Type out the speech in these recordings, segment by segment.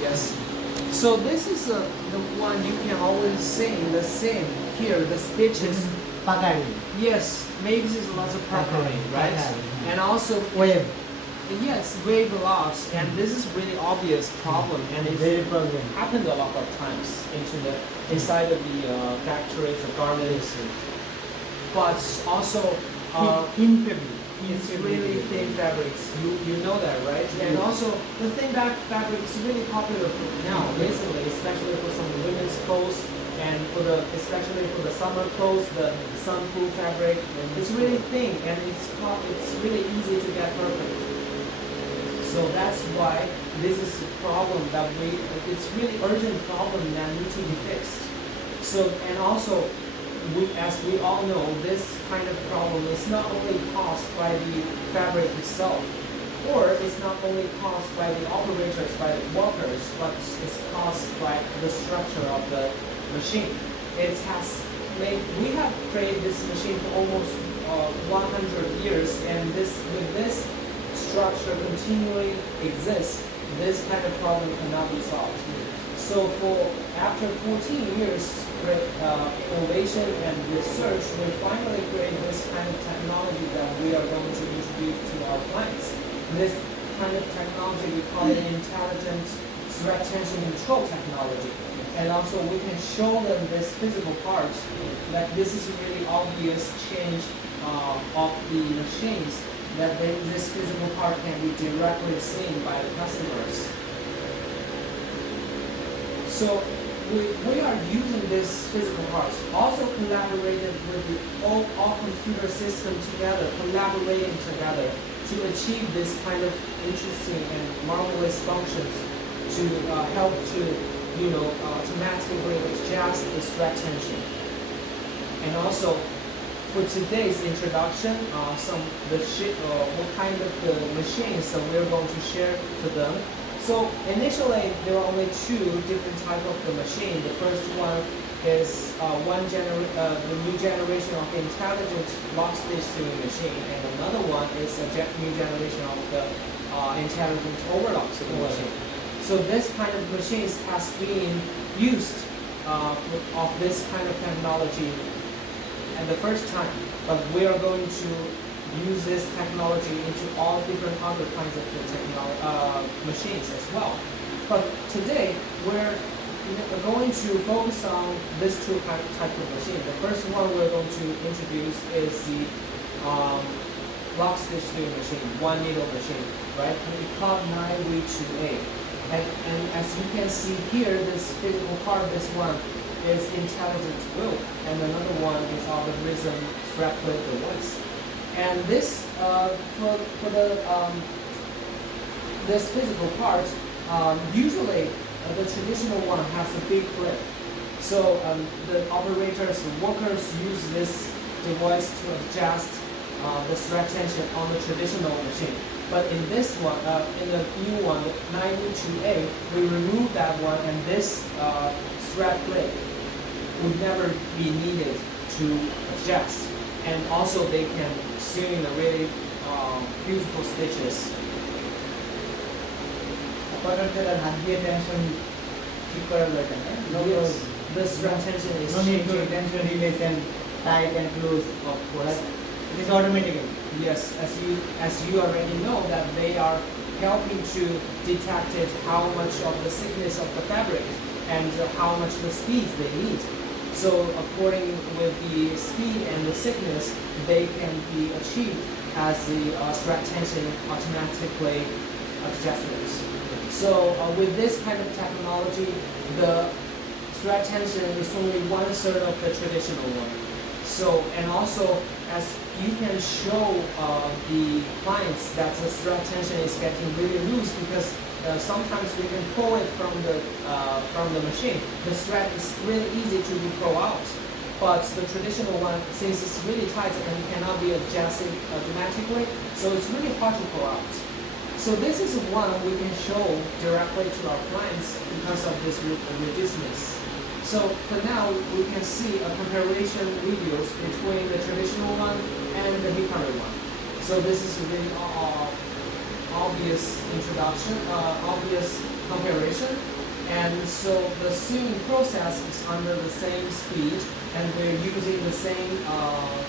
Yes. So this is the one you can always see the same here, the stitches. Pagari. Yes, makes it lots of puckering, right? Pagari. And also, Wave. yes, wave loss, and this is really obvious problem, and Very it's problem. happened a lot of times inside of the factories, the garments, but also Infable. it's really thin fabrics. You know that, right? And Yes. also the thin back fabric is really popular for now, recently, especially for some women's clothes and especially for the summer clothes, the sun-proof fabric. It's really thin and it's really easy to get perfect. So that's why this is a problem that it's really urgent problem that needs to be fixed. So, and also, as we all know, this kind of problem is not only caused by the fabric itself, or it's not only caused by the operators, by the workers, but it's caused by the structure of the machine. We have created this machine for almost 100 years, and with this structure continually exists, this kind of problem cannot be solved. So after 14 years innovation and research, we finally create this kind of technology that we are going to introduce to our clients. This kind of technology, we call it intelligent threat tension control technology. And also we can show them this physical part, that this is a really obvious change of the machines, that this physical part can be directly seen by the customers. So we are using this physical parts, also collaborated with all computer systems together, collaborating together to achieve this kind of interesting and marvelous functions to help to automatically adjust the threat tension. And also for today's introduction, what kind of the machines that we're going to share to them. So initially, there are only two different types of the machine. The first one is the new generation of the intelligent lock stitch sewing machine, and another one is a new generation of the intelligent overlock sewing machine. So this kind of machines has been used of this kind of technology at the first time, but we are going to use this technology into all different other kinds of machines as well. But today, we're going to focus on this two type of machine. The first one we're going to introduce is the lock stitch sewing machine, one needle machine, right? We call it 9V2A. And as you can see here, this physical part, this one is intelligent wheel, and another one is algorithm thread plate device. And this this physical part, usually the traditional one has a big clip. So the operators, the workers use this device to adjust the thread tension on the traditional machine. But in this one, in the new one, the 9V2A, we remove that one, and this thread plate would never be needed to adjust. And also they can sew in a really beautiful stitches. Yes, this thread tension is No need to changing. tension relation, tight and close. Of course. It is automatically. Yes, as you already know that they are helping to detect it how much of the thickness of the fabric and how much the speed they need. So according with the speed and the thickness, they can be achieved as the thread tension automatically adjustments. So with this kind of technology, the thread tension is only 1/3 of the traditional one. So, and also as you can show the clients that the thread tension is getting really loose, because sometimes we can pull it from the machine. The thread is really easy to pull out, but the traditional one, since it's really tight and cannot be adjusted automatically, so it's really hard to pull out. So this is one we can show directly to our clients because of this reducedness. So for now, we can see a comparison videos between the traditional one and the Hikari one. So this is really obvious obvious comparison. And so the sewing process is under the same speed, and we're using the same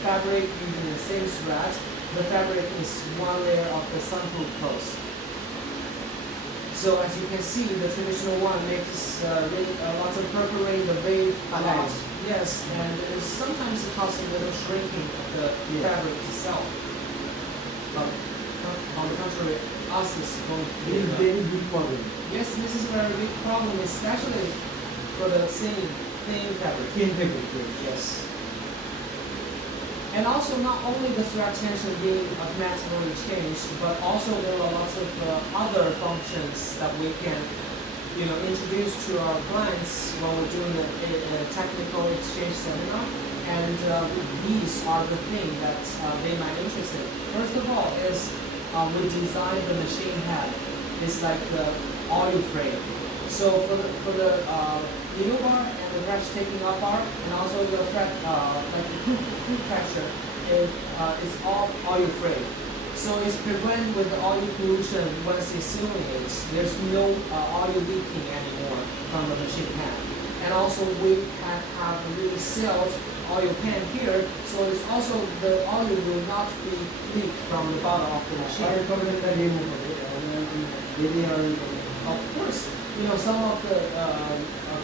fabric, using the same thread. The fabric is one layer of the sunproof post. So as you can see, the traditional one makes really, lots of perforating the wave a lot. Yes, and sometimes it causes a little shrinking of the fabric itself. On the contrary, us is going to It is be very big problem. yes, this is a very big problem, especially for the thin fabric. Thin fabric, yes. Yes. And also not only the thread tension being automatically changed, but also there are lots of other functions that we can, introduce to our clients when we're doing a technical exchange seminar. And these are the things that they might be interested in. First of all is we designed the machine head. It's like the oil frame. So for the needle bar and the pressure taking up bar, and also the like the foot pressure, it's all oil frame. So it's prevent with the oil pollution once it's sealing it. There's no oil leaking anymore from the machine head. And also we have a really sealed oil pan here, so it's also the oil will not be leaked from the bottom of the machine. Of course, some of the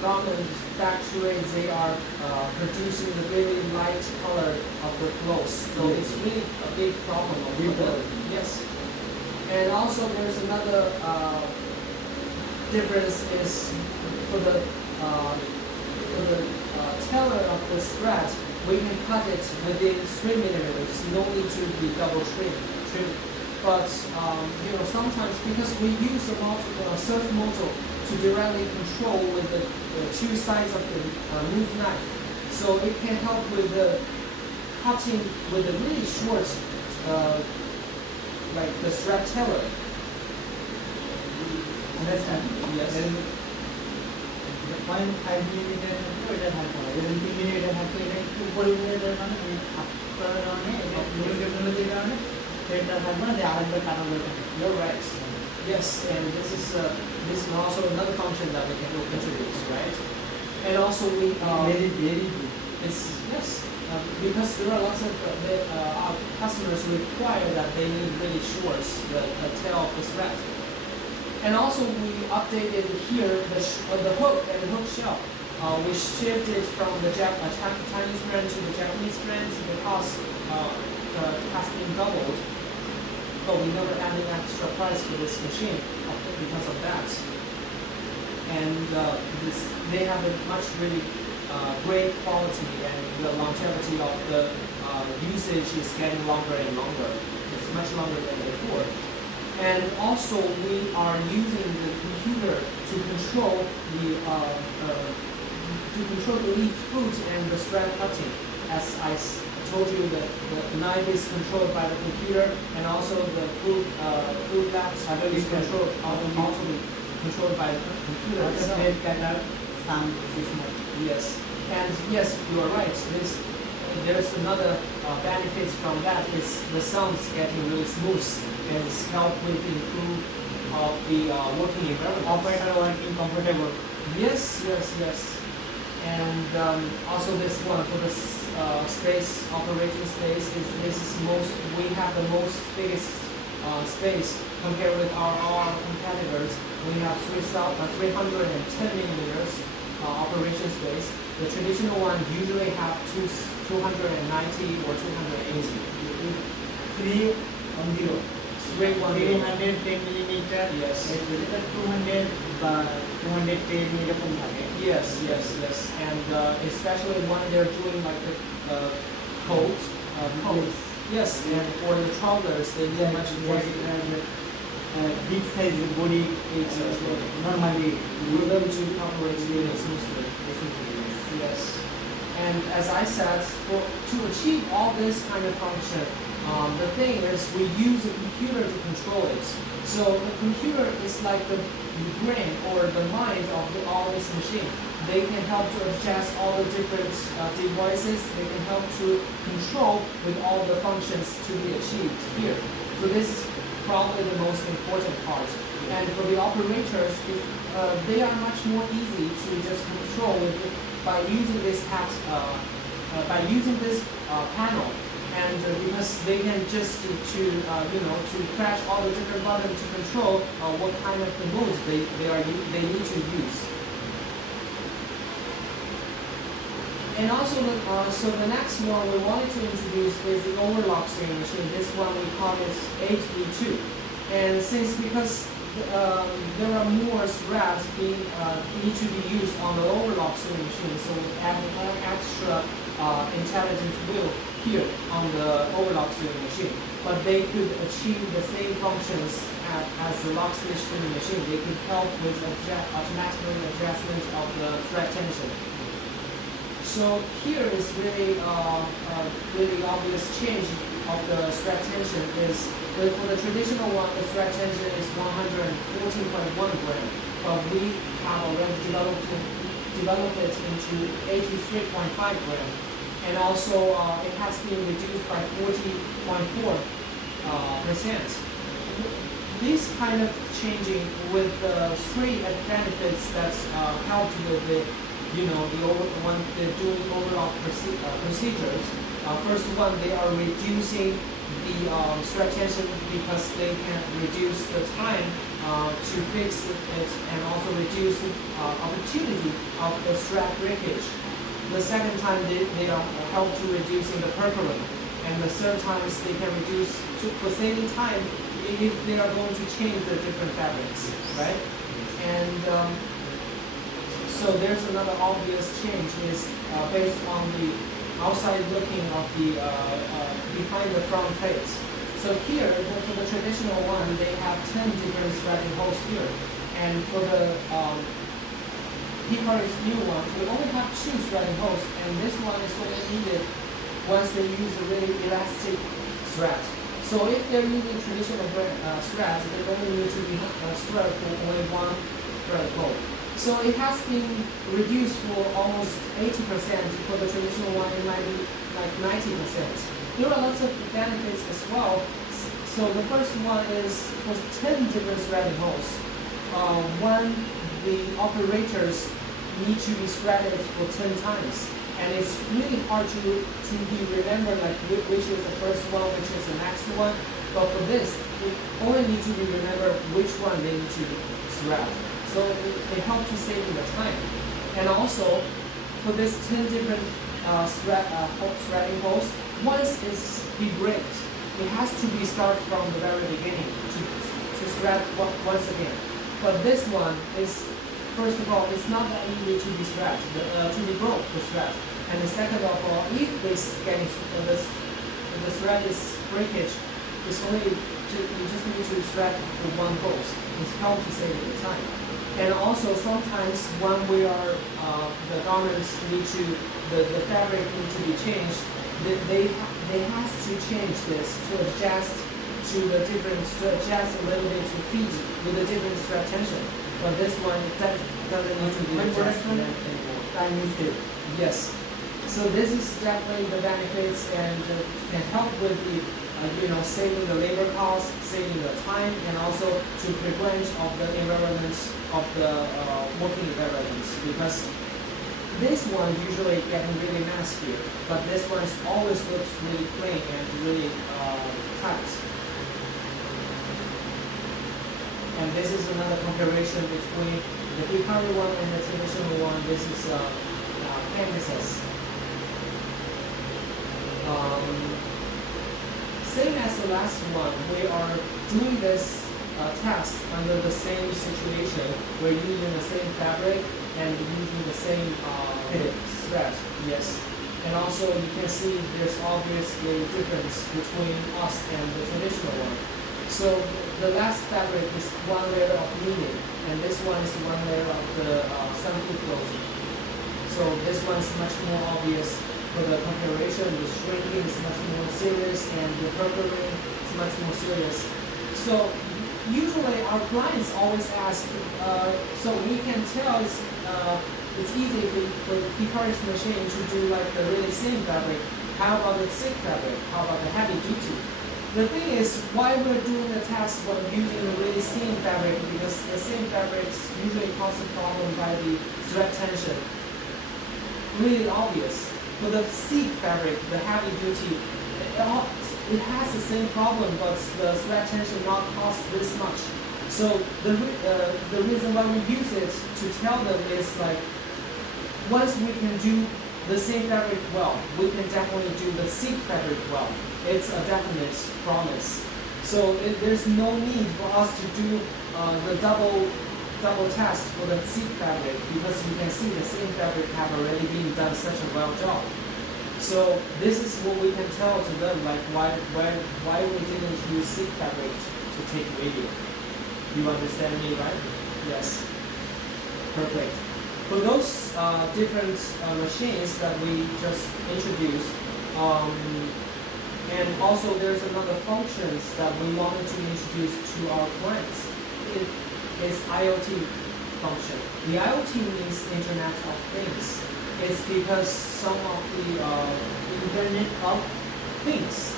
garment factories, they are producing the really light color of the clothes, so it's really a big problem. Yes, and also there's another difference is for the tailor of the thread, we can cut it within 3 millimeters. No need to be double trim. But sometimes because we use a surf motor to directly control with the two sides of the move knife, so it can help with the cutting with a really short, like the thread tailor. Understand? Yes. Then the 0.5 millimeter এটা থাকতে হবে। যদি 3 millimetre থাকতো এটা একটু উপরে উঠে যাওয়ার কারণে করার কারণে এটা নিউ টেকনোলজির কারণে সেটা থাকবে না যে আরেকবার কাটা যাবে। You're right. Yes, and this is also another function that we can introduce, right? And also we very very good. it's yes because there are lots of our customers require that they need really short the tail of the thread. And also we updated here the hook and the hook shell. We shifted from the Chinese brand to the Japanese brand because has been doubled. But we never added extra price for this machine because of that. And they have a much really great quality, and the longevity of the usage is getting longer and longer. It's much longer than before. And also we are using the computer to control the leaf fruit and the thread cutting. As I told you, the knife is controlled by the computer, and also the fruit laps is controlled by the computer itself. Cutter sound is more. Yes, and yes, you are right. There's another benefit from that is the sounds getting really smooth, and it's help with improve of the working environment. Operator working comfortable. Yes. And also this one for the space operating space we have the biggest space compared with our competitors. We have 310 millimeters operation space. The traditional one usually have 290 or 280. 310. 310 millimeter. Yes. এটা 200 বা 210 এরকম থাকে। Yes. And especially when they're doing like the coat. Yes, and for the trousers, they need much more. Big size body normally For them to operate really smoothly. Yes. And as I said, to achieve all this kind of function, the thing is we use a computer to control it. So the computer is like the brain or the mind of all this machine. They can help to adjust all the different devices. They can help to control with all the functions to be achieved here. So this is probably the most important part. And for the operators, they are much more easy to just control by using this panel, and because they can just to press all the different buttons to control what kind of the modes they need to use. And also, so the next one we wanted to introduce is the overlock sewing machine. This one we call it 8E2. And because there are more threads need to be used on the overlock sewing machine, so we add an extra intelligent wheel here on the overlock sewing machine. But they could achieve the same functions as the lock stitch sewing machine. They could help with automatic adjustment of the thread tension. So here is really obvious change of the thread tension is for the traditional one, the thread tension is 114.1 gram, but we have already developed it into 83.5 gram, and also it has been reduced by 40.4%. This kind of changing with the three benefits that's helped with the when they're doing overlock procedures. First one, they are reducing the thread tension because they can reduce the time to fix it and also reduce the opportunity of the thread breakage. The second time, they are help to reducing the purpling. And the third time is they can reduce for saving time if they are going to change the different fabrics, right? And so there's another obvious change is based on the outside looking of the behind the front plates. So here, for the traditional one, they have 10 different threading holes here, and for the Hikaru's new one, we only have 2 threading holes, and this one is only needed once they use a really elastic thread. So if they're using traditional threads, they only need to be thread for only 1 thread hole. So it has been reduced for almost 80%. For the traditional one, it might be like 90%. There are lots of benefits as well. So the first one is for 10 different threading holes. When the operators need to be threaded for 10 times, and it's really hard to be remembered like which is the first one, which is the next one. But for this, they only need to be remembered which one they need to thread. So it helps to save the time. And also, for this 10 different threading holes, once it's be breaked, it has to be start from the very beginning to thread once again. But this one is, first of all, it's not that easy to be thread, to be broke the thread. And the second of all, if the thread is breakage, it's only you just need to thread for one hole. It's helps to save the time. And also sometimes when we are the garments need to the fabric need to be changed, they have to change this to adjust a little bit to fit with the different thread tension. But this one doesn't need to be adjusted anymore. I missed it. Yes. So this is definitely the benefits and can help with the saving the labor costs, saving the time, and also to prevent of the environment of the working environments, because this one usually getting really nasty, but this one always looks really clean and really tight. And this is another comparison between the Hikaru one and the traditional one. This is Pegasus. Same as the last one, we are doing this test under the same situation. We're using the same fabric and using the same thread. Yes. And also you can see there's obviously a difference between us and the traditional one. So the last fabric is one layer of knitting, and this one is one layer of the sample clothing. So this one's much more obvious. For the comparison, the shrinking is much more serious, and the purpling is much more serious. So usually our clients always ask, so we can tell it's easy for the Hikaru's machine to do like the really thin fabric. How about the thick fabric? How about the heavy duty? the thing is why we're doing the test when using the really thin fabric, because the thin fabrics usually cause a problem by the thread tension. Really obvious. For the thick fabric, the heavy duty, it has the same problem, but the thread tension not cost this much. So the reason why we use it to tell them is like, once we can do the same fabric well, we can definitely do the thick fabric well. It's a definite promise. So there's no need for us to do the double test for the thick fabric, because you can see the same fabric have already been done such a well job. So this is what we can tell to them, like why we didn't use thick fabric to take radio. You understand me, right? Yes. Perfect. For those different machines that we just introduced, and also there's another functions that we wanted to introduce to our clients. It is IoT function. The IoT means Internet of Things. It's because some of the Internet of things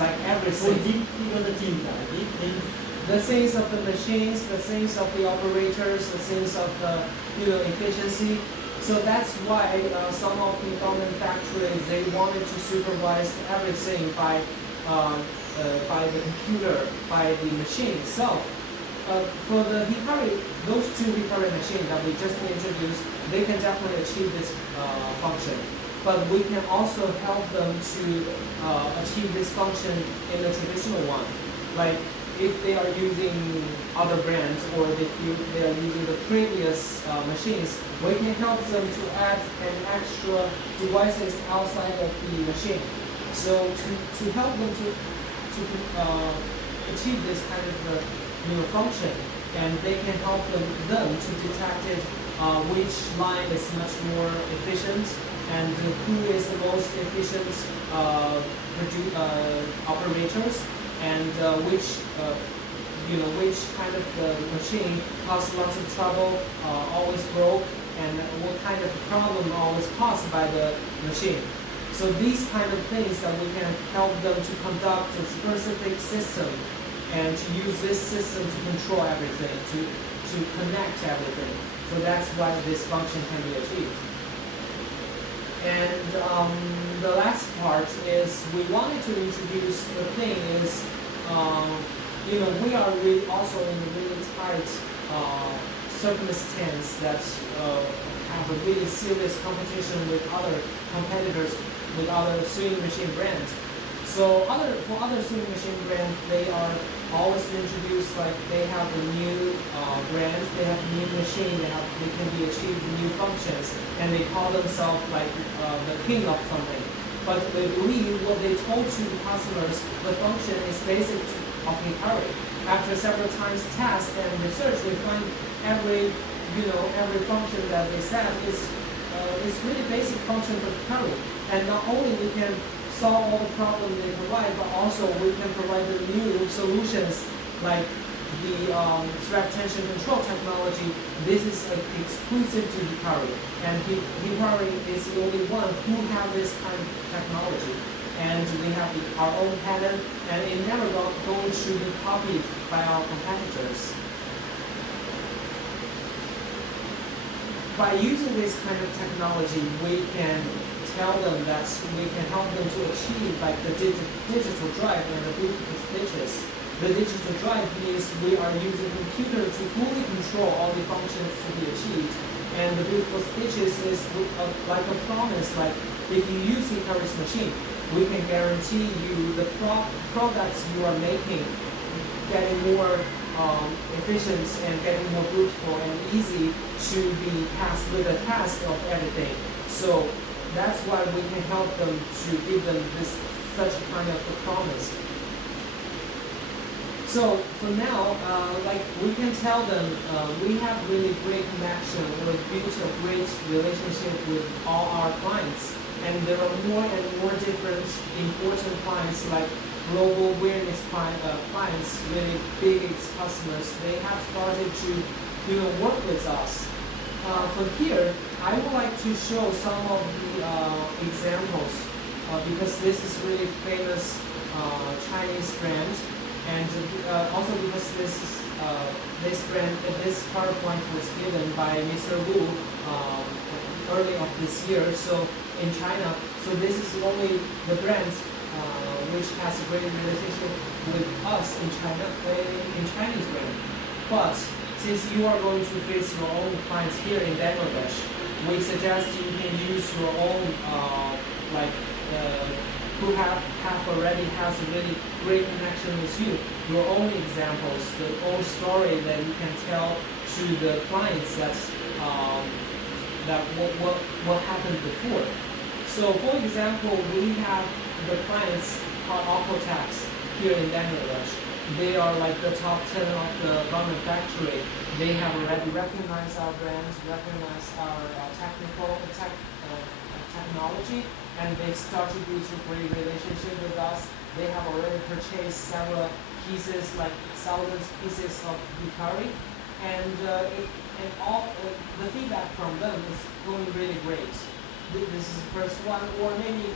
like ওই everything. ব্যক্তিগত চিন্তা এই things The things of the machines, the things of the operators, the things of the efficiency. So that's why some of the government factories, they wanted to supervise everything by the computer, by the machine itself. For the Hikari, those two Hikari machines that we just introduced, they can definitely achieve this function. But we can also help them to achieve this function in the traditional one. Like if they are using other brands, or if they are using the previous machines, we can help them to add an extra devices outside of the machine. So to help them to achieve this kind of function, and they can help them to detect it, which line is much more efficient, and who is the most efficient operators, and which kind of machine causes lots of trouble, always broke, and what kind of problem always caused by the machine. So these kind of things that we can help them to conduct a specific system, and to use this system to control everything, to connect everything. So that's why this function can be achieved. And the last part is we wanted to introduce the thing is, we are really also in a really tight circumstance that have a really serious competition with other competitors, with other sewing machine brands. So for other sewing machine brands, they are always introduced, like they have a new brands, they have new machine, they can be achieved new functions, and they call themselves like the king of something. But they believe what they told to the customers, the function is basic of Hikari. After several times test and research, we find every function that they said is really basic function for Hikari. And not only we can solve all the problems they provide, but also we can provide the new solutions like the thread tension control technology. This is exclusive to Hikari, and Hikari is the only one who have this kind of technology. And we have our own patent, and it never going to be copied by our competitors. By using this kind of technology, we can tell them that we can help them to achieve like the digital drive and the beautiful stitches. The digital drive means we are using computer to fully control all the functions to be achieved. And the beautiful stitches is like a promise, like if you use Hikari's machine, we can guarantee you the products you are making getting more efficient and getting more beautiful and easy to be passed with the test of everything. So that's why we can help them to give them such kind of a promise. So for now, like we can tell them we have really great connection, or built a great relationship with all our clients, and there are more and more different important clients like global awareness clients, really big customers. They have started to work with us. From here, I would like to show some of the examples because this is really famous Chinese brand, and also because this brand, this PowerPoint was given by Mr. Wu early of this year. So in China, so this is only the brand which has a great relationship with us in China, in Chinese brand. But since you are going to face your own clients here in Bangladesh, we suggest you can use your own who already has a really great connection with you, your own examples, the own story that you can tell to the clients that what happened before. So for example, we have the clients called Aquatax here in Bangladesh. They are like the top 10 of the garment factory. They have already recognized our brand, recognized our technology, and they started to build a great relationship with us. They have already purchased several pieces, like thousands pieces of Hikari, and all the feedback from them is going really great. This is the first one, or maybe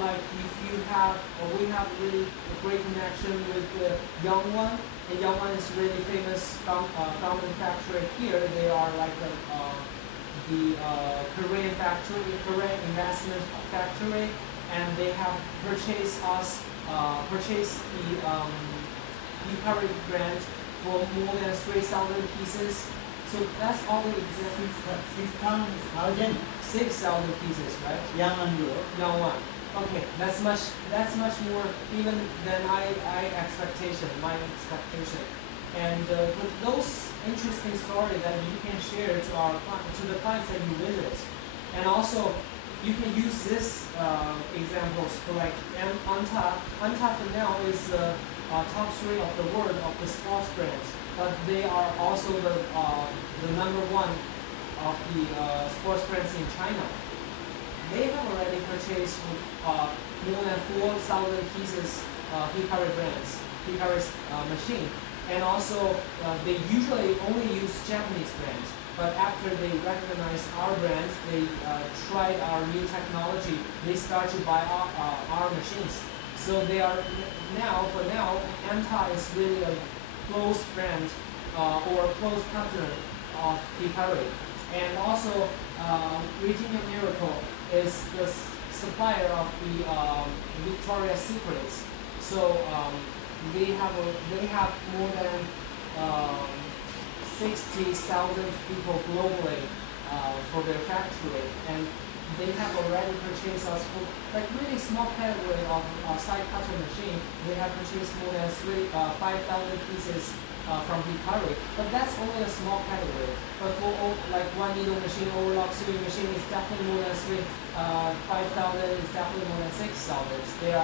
like if you have, or we have really a great connection with the Young One. And Young One is really famous garment factory here. They are like the Korean factory, Korean investment factory, and they have purchased the Hikari brand for more than 3,000 pieces. So that's all the examples. 6,000 pieces, right? Young One. Okay, that's much more even than my expectation. And with those interesting stories that you can share to the clients that you visit, and also you can use this examples for like Anta. Anta for now is top 3 of the world of the sports brands, but they are also the number 1 of the sports brands in China. They have already purchased more than 4,000 pieces Hikari brands, Hikari's machine. And also, they usually only use Japanese brands. But after they recognize our brands, they tried our new technology, they start to buy our machines. So they are for now, Anta is really a close friend or close partner of Hikari. And also, Regina Miracle is the supplier of the Victoria's Secrets. So they have more than 60,000 people globally for their factory, and they have already purchased us for like really small category of side cutter machine. They have purchased more than 5,000 pieces from Hikari, but that's only a small category. But for like one needle machine or lock sewing machine, it's definitely more than 5,000. It's definitely more than 6,000. They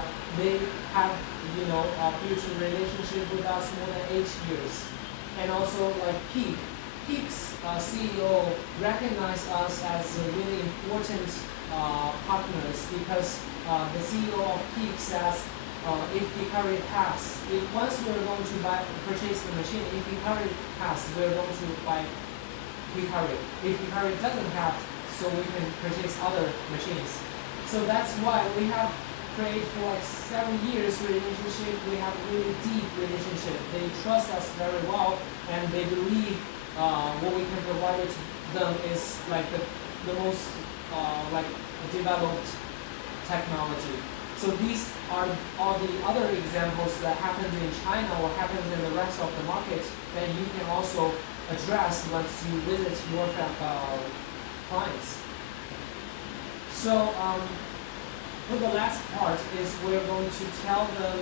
have built a relationship with us more than 8 years, and also like Peak's CEO recognized us as a really important partners because the CEO of Peak says if Hikari pass, once we're going to purchase the machine, if Hikari pass, we're going to buy Hikari. If Hikari doesn't have, so we can purchase other machines. So that's why we have created for like 7 years relationship. We have really deep relationship. They trust us very well, and they believe what we can provide to them is like the most like developed technology. So these are all the other examples that happens in China or happens in the rest of the market that you can also address once you visit your clients. So for the last part is we're going to tell them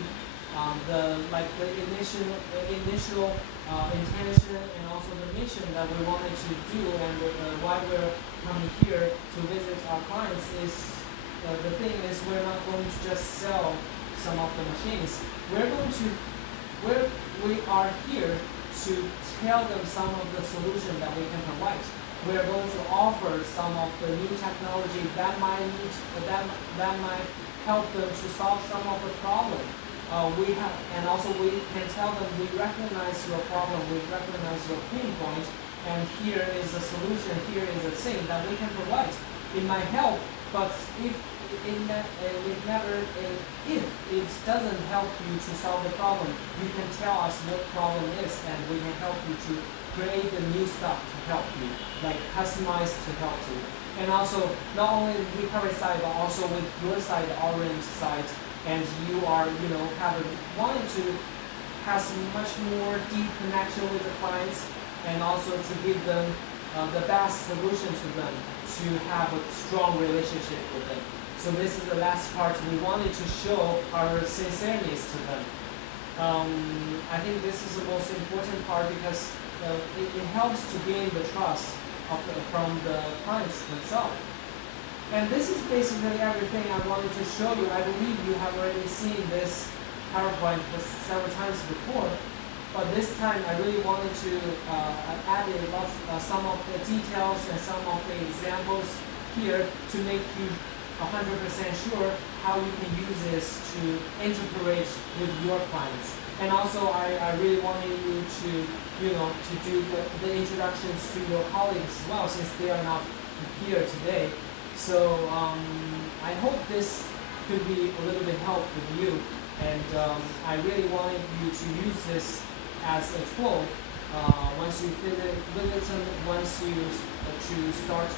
the initial intention and also the mission that we wanted to do, and why we're coming here to visit our clients is the thing is we're not going to just sell some of the machines. We are here to tell them some of the solution that we can provide. We are going to offer some of the new technology that might help them to solve some of the problem. And also we can tell them we recognize your problem, we recognize your pain point, and here is a solution, here is a thing that we can provide. It might help, but if if it doesn't help you to solve the problem, you can tell us what problem is, and we can help you to create the new stuff to help you, like customized to help you. And also, not only the Hikari side, but also with your side, the Orange side, and you are, wanting to have some much more deep connection with the clients, and also to give them the best solution to them, to have a strong relationship with them. So this is the last part. We wanted to show our sincereness to them. I think this is the most important part because it helps to gain the trust from the clients themselves. And this is basically everything I wanted to show you. I believe you have already seen this PowerPoint several times before, but this time I really wanted to add in some of the details and some of the examples here to make you 100% sure how you can use this to integrate with your clients. And also, I really wanted you to, to do the introductions to your colleagues as well, since they are not here today. So I hope this could be a little bit help with you. And I really wanted you to use this as a tool once you visit them, once you to start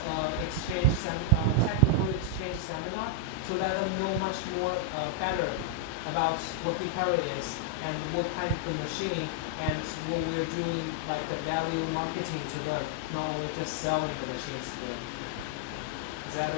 technical exchange seminar, to let them know much more better about what Hikari is and what kind of the machine and what we're doing, like the value marketing to them, not only just selling the machines to them. Is that okay?